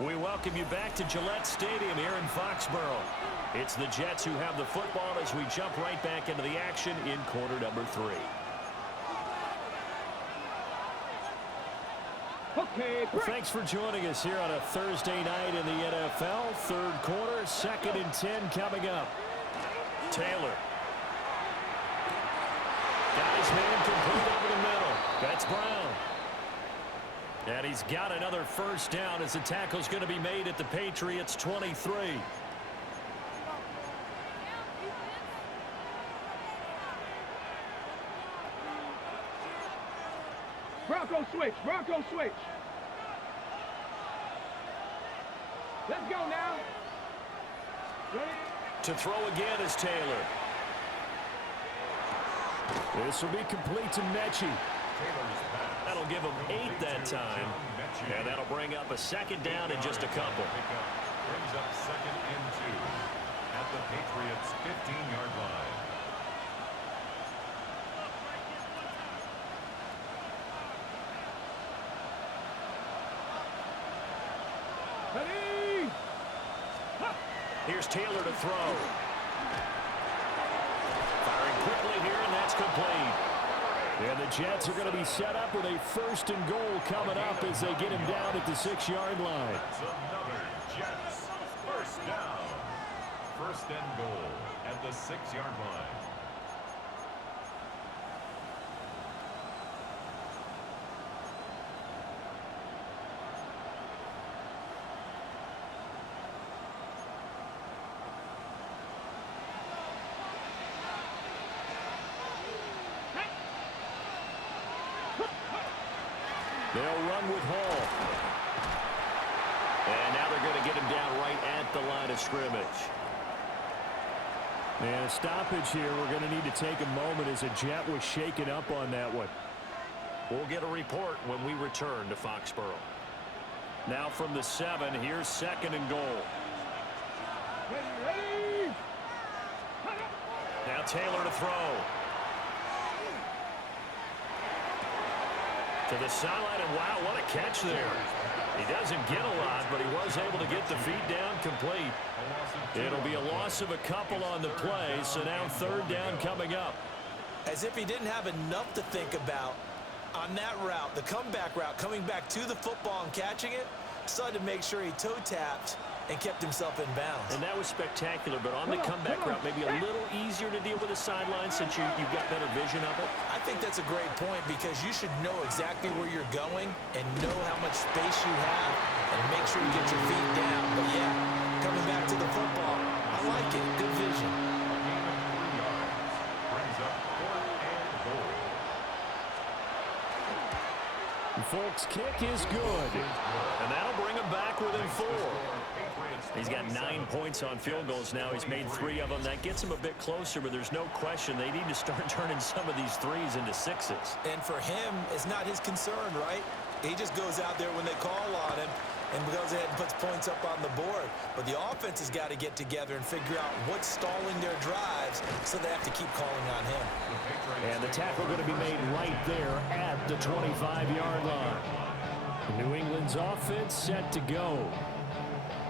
We welcome you back to Gillette Stadium here in Foxborough. It's the Jets who have the football as we jump right back into the action in quarter number 3. Well, thanks for joining us here on a Thursday night in the NFL. Third quarter, 2nd and 10 coming up. Taylor. Guys man complete over the middle. That's Brown. And he's got another first down as the tackle's going to be made at the Patriots' 23. Bronco switch. Bronco switch. Let's go now. Ready? To throw again is Taylor. This will be complete to Mechie. That'll give him 8 that time. And that'll bring up a 2nd down in just a couple. Brings up 2nd and 2 at the Patriots' 15-yard line. Ready? Here's Taylor to throw. Firing quickly here, and that's complete. And the Jets are going to be set up with a 1st and goal coming up as they get him down at the 6-yard line. That's another Jets first down. 1st and goal at the 6-yard line. They'll run with Hall. And now they're going to get him down right at the line of scrimmage. And a stoppage here. We're going to need to take a moment as a Jet was shaken up on that one. We'll get a report when we return to Foxborough. Now from the 7, here's 2nd and goal. Ready? Now Taylor to throw. To the sideline, and wow, what a catch there. He doesn't get a lot, but he was able to get the feet down complete. It'll be a loss of a couple on the play, so now 3rd down coming up. As if he didn't have enough to think about on that route, the comeback route, coming back to the football and catching it, decided to make sure he toe-tapped and kept himself in bounds. And that was spectacular, but on the comeback route, maybe a little easier to deal with the sideline since you've got better vision of it. I think that's a great point because you should know exactly where you're going and know how much space you have and make sure you get your feet down. But yeah, coming back to the football, I like it. Good vision. Brings up 4th and goal. Folks, kick is good. And that'll bring him back within 4. He's got 9 points on field goals now. He's made 3 of them. That gets him a bit closer, but there's no question they need to start turning some of these 3s into 6s. And for him, it's not his concern, right? He just goes out there when they call on him and goes ahead and puts points up on the board. But the offense has got to get together and figure out what's stalling their drives, so they have to keep calling on him. And the tackle going to be made right there at the 25-yard line. New England's offense set to go.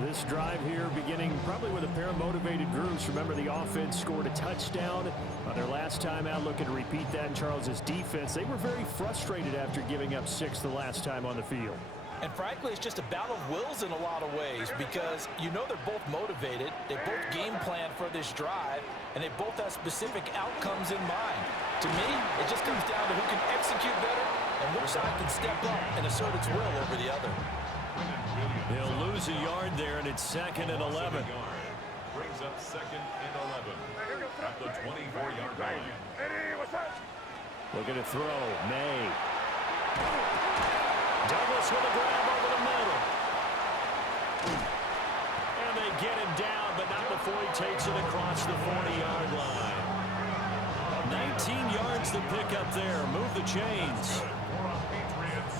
This drive here beginning probably with a pair of motivated groups. Remember, the offense scored a touchdown on their last time out. Looking to repeat that in Charles's defense. They were very frustrated after giving up 6 the last time on the field. And frankly, it's just a battle of wills in a lot of ways because you know they're both motivated. They both game plan for this drive, and they both have specific outcomes in mind. To me, it just comes down to who can execute better and which side can step up and assert its will over the other. He'll lose a yard there, and it's 2nd and 11. Brings up 2nd and 11 at the 24-yard line. Looking to throw. May. Douglas with a grab over the middle. And they get him down, but not before he takes it across the 40-yard line. 19 yards to pick up there. Move the chains.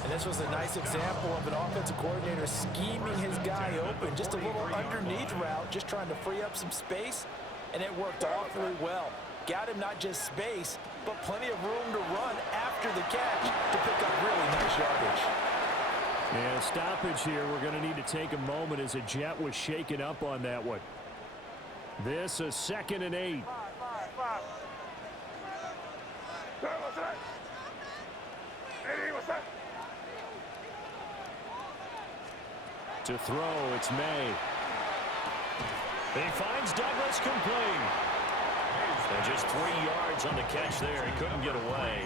And this was a nice example of an offensive coordinator scheming his guy open. Just a little underneath route, just trying to free up some space, and it worked awfully well. Got him not just space, but plenty of room to run after the catch to pick up really nice yardage. And a stoppage here. We're going to need to take a moment as a Jet was shaken up on that one. This a 2nd and 8. To throw, it's May. He finds Douglas complete. And just 3 yards on the catch there. He couldn't get away.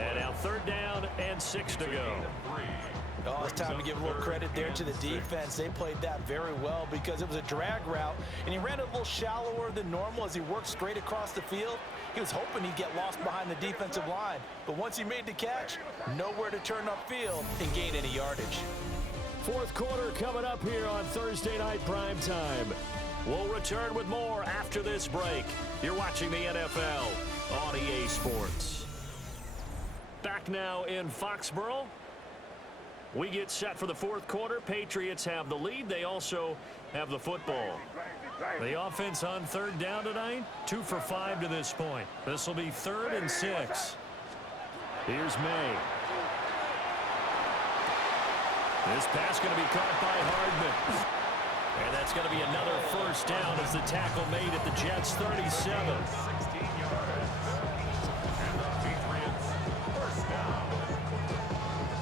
And now 3rd down and 6 to go. Oh, it's time to give a little credit there to the defense. They played that very well because it was a drag route, and he ran it a little shallower than normal as he worked straight across the field. He was hoping he'd get lost behind the defensive line, but once he made the catch, nowhere to turn upfield and gain any yardage. 4th quarter coming up here on Thursday Night Prime Time. We'll return with more after this break. You're watching the NFL on EA Sports. Back now in Foxborough. We get set for the 4th quarter. Patriots have the lead. They also have the football. The offense on 3rd down tonight, 2 for 5 to this point. This will be 3rd and 6. Here's May. This pass going to be caught by Hardman. And that's going to be another 1st down as the tackle made at the Jets' 37. 16 yards. And the Patriots, 1st down.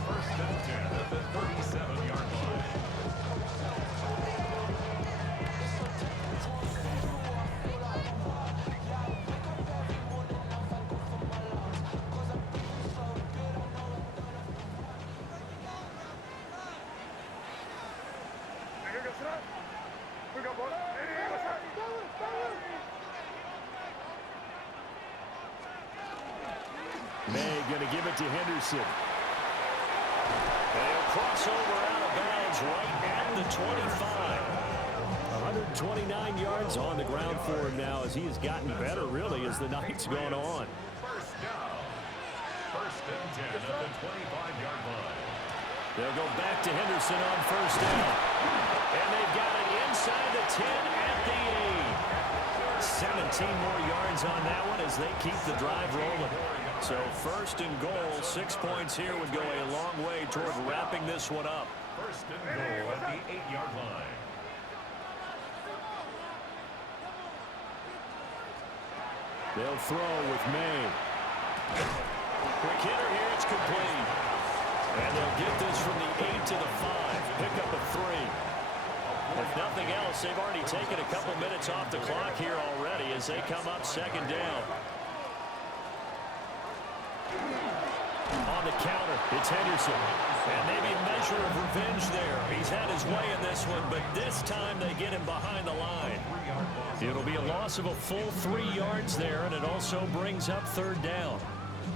1st and 10 at the 37-yard line. May going to give it to Henderson. They'll cross over out of bounds right at the 25. 129 yards on the ground for him now as he has gotten better, really, as the night's gone on. 1st down. 1st and 10 at the 25-yard line. They'll go back to Henderson on 1st down. And they've got it inside the 10 at the 8. 17 more yards on that one as they keep the drive rolling. So 1st and goal, 6 points here would go a long way toward wrapping this one up. 1st and goal at the 8-yard line. They'll throw with May. Quick hitter here, it's complete. And they'll get this from the 8 to the 5. Pick up a 3. If nothing else, they've already taken a couple minutes off the clock here already as they come up 2nd down. On the counter, it's Henderson. And maybe a measure of revenge there. He's had his way in this one, but this time they get him behind the line. It'll be a loss of a full 3 yards there, and it also brings up 3rd down.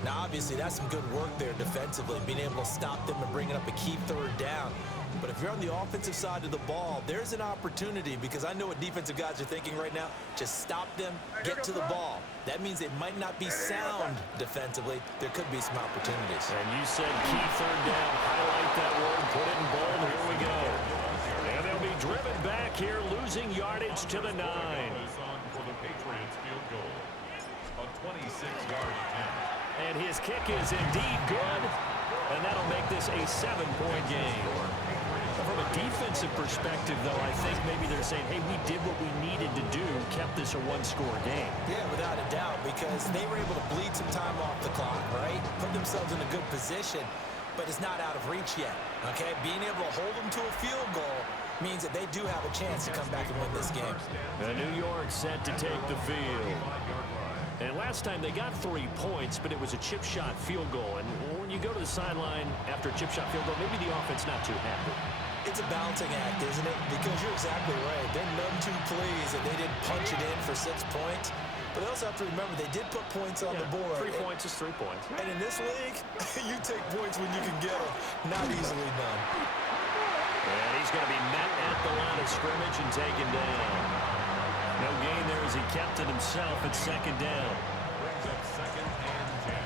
Now, obviously, that's some good work there defensively, being able to stop them and bringing up a key 3rd down. But if you're on the offensive side of the ball, there's an opportunity because I know what defensive guys are thinking right now. Just stop them, get to the ball. That means it might not be sound defensively. There could be some opportunities. And you said key 3rd down. Highlight that word. Put it in bold. Here we go. And they'll be driven back here, losing yardage to the 9. For the Patriots field goal. A 26-yard attempt. And his kick is indeed good. And that'll make this a 7-point game. From a defensive perspective, though, I think maybe they're saying, hey, we did what we needed to do, kept this a 1-score game. Yeah, without a doubt, because they were able to bleed some time off the clock, right? Put themselves in a good position, but it's not out of reach yet, okay? Being able to hold them to a field goal means that they do have a chance to come back and win this game. And New York set to take the field. And last time they got 3 points, but it was a chip shot field goal. And when you go to the sideline after a chip shot field goal, maybe the offense not too happy. It's a balancing act, isn't it? Because you're exactly right. They're none too pleased that they didn't punch it in for 6 points. But they also have to remember they did put points on the board. 3 points is 3 points. And in this league, you take points when you can get them. Not easily done. And he's going to be met at the line of scrimmage and taken down. No gain there as he kept it himself at 2nd down. Brings up 2nd and 10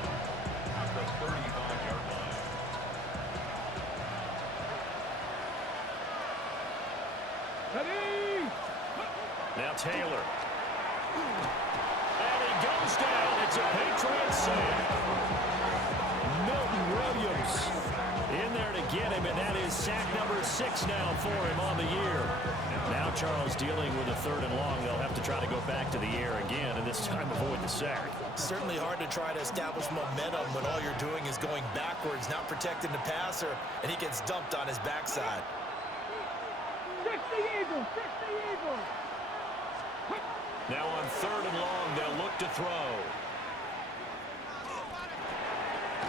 at the 35-yard line. Now Taylor. And he goes down. It's a Patriot save. Milton Williams In there to get him, and that is sack number 6 now for him on the year. Now Charles dealing with a 3rd and long. They'll have to try to go back to the air again, and this time avoid the sack. Certainly hard to try to establish momentum when all you're doing is going backwards, not protecting the passer, and he gets dumped on his backside. 60 Eagles, 60 Eagles. Now on 3rd and long, they'll look to throw.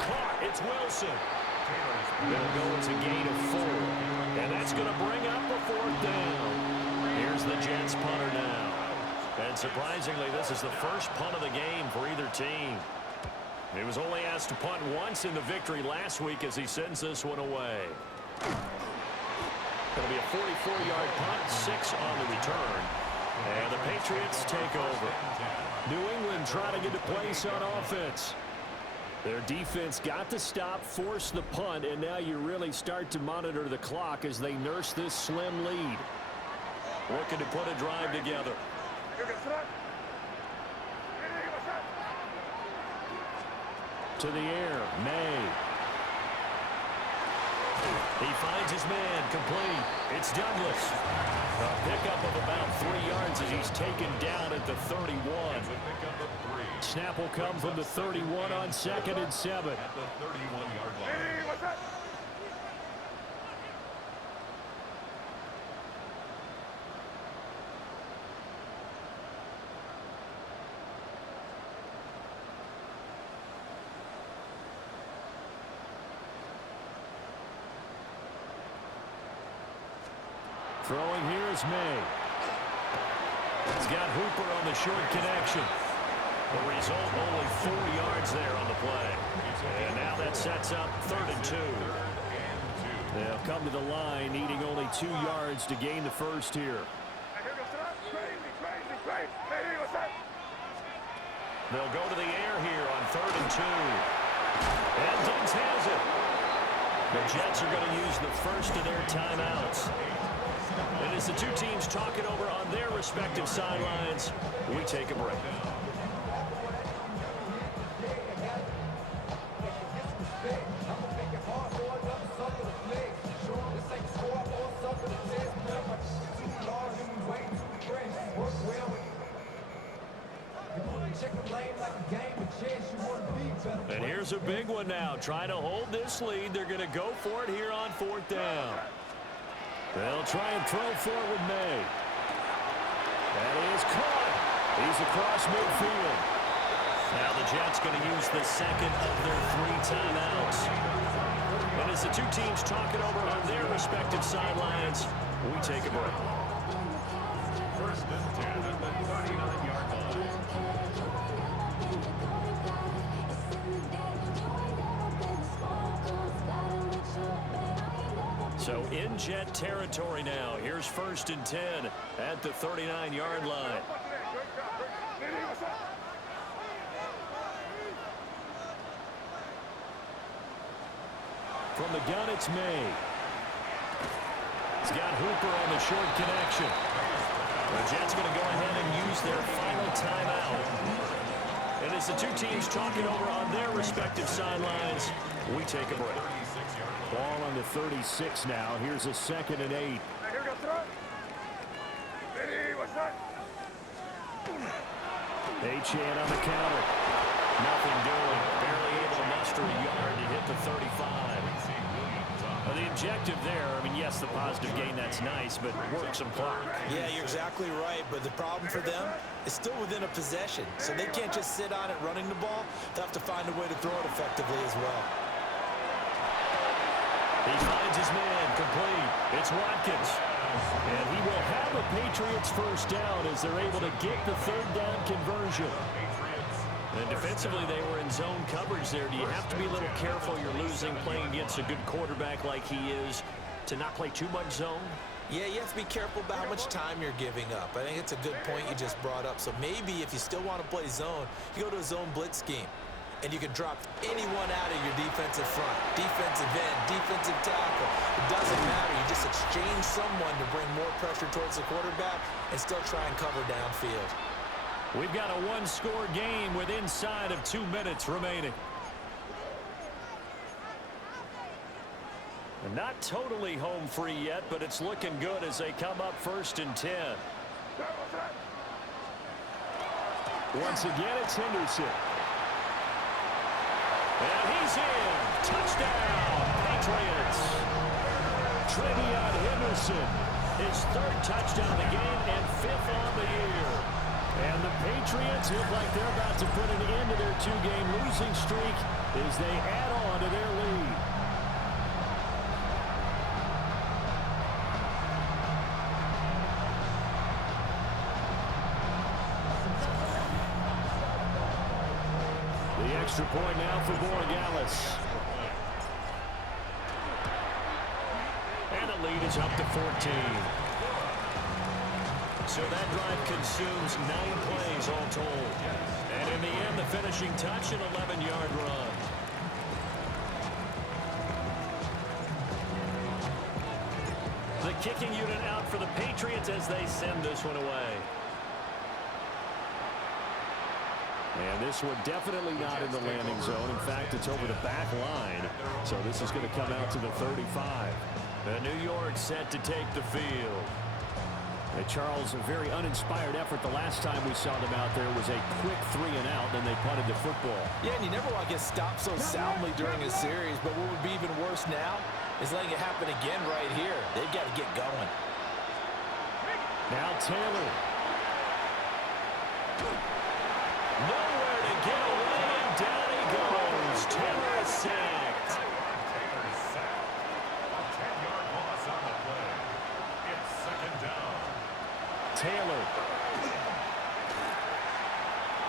Caught, it's Wilson. They'll go it's a gain of 4. And that's going to bring up a 4th down. Here's the Jets punter now. And surprisingly, this is the first punt of the game for either team. He was only asked to punt once in the victory last week as he sends this one away. Going to be a 44-yard punt, 6 on the return. And the Patriots take over. New England trying to get to place on offense. Their defense got to stop, force the punt, and now you really start to monitor the clock as they nurse this slim lead. Looking to put a drive together. To the air, May. He finds his man, complete. It's Douglas. A pickup of about 3 yards as he's taken down at the 31. Snap will come from the 31 on 2nd and 7. At the 31-yard line. Throwing here is May. He's got Hooper on the short connection. The result, only 4 yards there on the play. And now that sets up 3rd and 2. They'll come to the line, needing only 2 yards to gain the first here. They'll go to the air here on 3rd and 2. And Diggs has it. The Jets are going to use the first of their timeouts. And as the two teams talk it over on their respective sidelines, we take a break. And here's a big one now. Trying to hold this lead. They're going to go for it here on 4th down. They'll try and throw for it with May. That is caught. He's across midfield. Now the Jets going to use the second of their 3 timeouts. And as the two teams talk it over on their respective sidelines, we take a break. 1st and 10 at the 39-yard line. So in Jet territory now. Here's 1st and 10 at the 39-yard line. From the gun, it's May. He's got Hooper on the short connection. The Jets going to go ahead and use their final timeout. And as the two teams talk it over on their respective sidelines, we take a break. Ball on the 36 now. Here's a 2nd and 8. Achane on the counter. Nothing doing. Barely able to muster a yard to hit the 35. Well, the objective there, I mean, yes, the positive gain, that's nice, but work some clock. Yeah, you're exactly right, but the problem for them is still within a possession, so they can't just sit on it running the ball. They'll have to find a way to throw it effectively as well. He finds his man, complete. It's Watkins. And he will have a Patriots first down as they're able to get the 3rd down conversion. And defensively, they were in zone coverage there. Do you have to be a little careful? You're losing, playing against a good quarterback like he is, to not play too much zone? Yeah, you have to be careful about how much time you're giving up. I think it's a good point you just brought up. So maybe if you still want to play zone, you go to a zone blitz scheme. And you can drop anyone out of your defensive front, defensive end, defensive tackle. It doesn't matter. You just exchange someone to bring more pressure towards the quarterback and still try and cover downfield. We've got a 1-score game with inside of 2 minutes remaining. And not totally home free yet, but it's looking good as they come up 1st and 10. Once again, it's Henderson. And he's in. Touchdown, Patriots. Trevion Henderson, his 3rd touchdown of the game and 5th on the year. And the Patriots look like they're about to put an end to their 2-game losing streak as they add on to their lead. The extra point now for Borregales. And the lead is up to 14. So that drive consumes 9 plays all told. And in the end, the finishing touch, an 11-yard run. The kicking unit out for the Patriots as they send this one away. And this one definitely not in the landing zone. In fact, it's over the back line. So this is going to come out to the 35. And New York set to take the field. And Charles, a very uninspired effort. The last time we saw them out there was a quick 3-and-out, then they punted the football. Yeah, and you never want to get stopped so soundly during a series, but what would be even worse now is letting it happen again right here. They've got to get going. Now Taylor. Nowhere to get away, and down he goes. Taylor is sacked. Taylor is sacked. A 10-yard loss on the play. It's 2nd down. Taylor.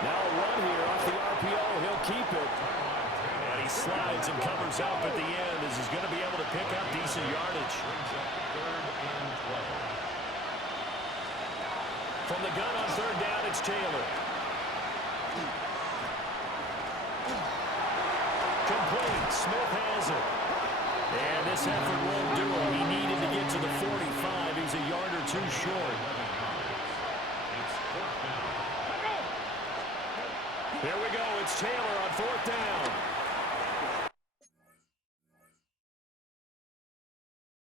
Now a run here off the RPO. He'll keep it. And he slides and covers up at the end as he's going to be able to pick up decent yardage. From the gun on 3rd down, it's Taylor. Complete. Smith has it. And this effort won't do it. He needed to get to the 45. He's a yard or 2 short. Here we go. It's Taylor on 4th down.